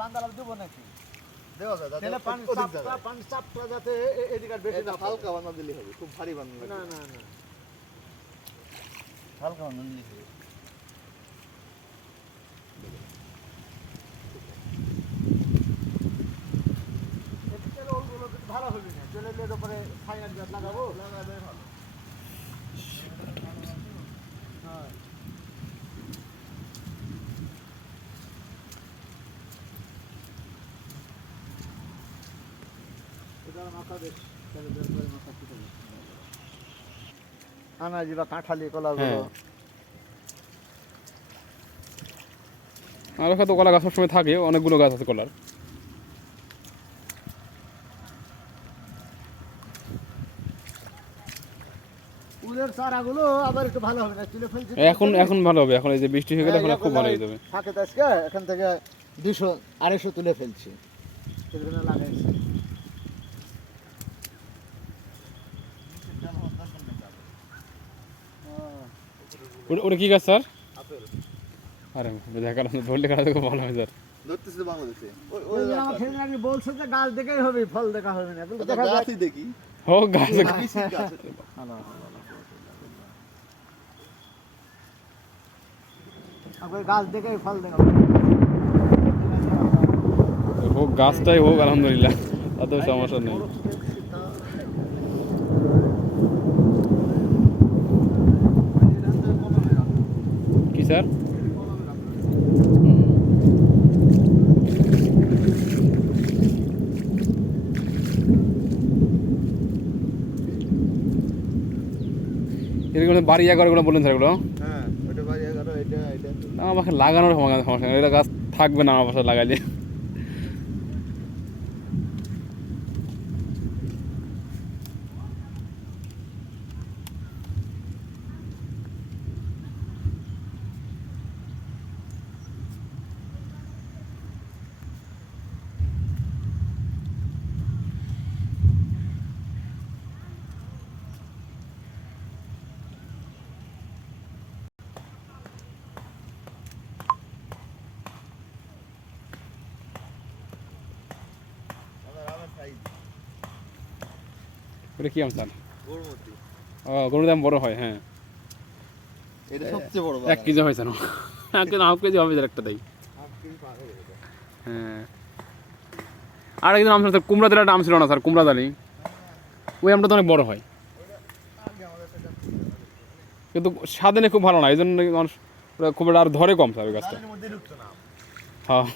বাঙ্গাল দেবো নাকি দেওয়া যায় তাহলে পানি চাপটা যাতে এদিকে বেশি না হালকা বান্ধা দিলে হবে, খুব ভারী বান্ধা না না না হালকা বান্ধা দিলে হবে। ভালো হবে না চলে এর উপরে ফাইনাল গাছ লাগাবো লাগালে ভালো। হ্যাঁ আনাজি বা কাঁঠালি কলাগুলো আর ওখানে তো কলা গাছ সবসময় থাকে, অনেকগুলো গাছ আছে কলার। উলের চারাগুলো আবার একটু ভালো হবে না তুলে ফেলছি এখন ভালো হবে, এখন এই যে বৃষ্টি হয়ে গেলে এখন খুব ভালো হয়ে যাবে। থাকে তো আজকে এখান থেকে 200-250 তুলে ফেলছি লাগাইছি ওটা কি গাছ স্যার? আপেল আরে দেখা ধরলে কাটা খুব ভালো হয় স্যার। ধরতেছে বাংলাদেশে আমার খেলে লাগলে বলছে যে গাছ দেখেই হবে ফল দেখা হবে না কিন্তু দেখা যায় গাছই দেখি ও গাছ আপনার গাছ দেখেই ফল দেখা হবে হোক, গাছটাই হোক আলহামদুলিল্লাহ, তাতেও সমস্যা নেই। কি স্যার? এরকম বাড়ি ঘরগুলো বললেন স্যার, এগুলো হ্যাঁ ওটা বাড়ি এগারো এটা আমার বাসায় লাগানোর সমস্যা নেই, এটা গাছ থাকবে না আমার বাসায় লাগাইলে। ওটা কি আম স্যার? গরুমতি ও, গরুর দাম বড় হয়, হ্যাঁ এটা সবচেয়ে বড় 1 কেজি হয়েছে না, 1.5 কেজি হবে স্যার একটা তাই। হ্যাঁ, আর একদিন আম ছিল স্যার, কুমড়া দালি একটা আম ছিল না স্যার, কুমড়া দালি, ওই আমটা তো অনেক বড় হয় কিন্তু স্বাদে খুব ভালো না, এই জন্য মানুষ খুব একটা আর ধরে কম স্যার ওই গাছটা। হ্যাঁ,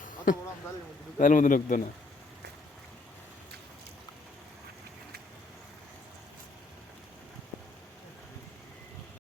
দালির মধ্যে ঢুকতো না।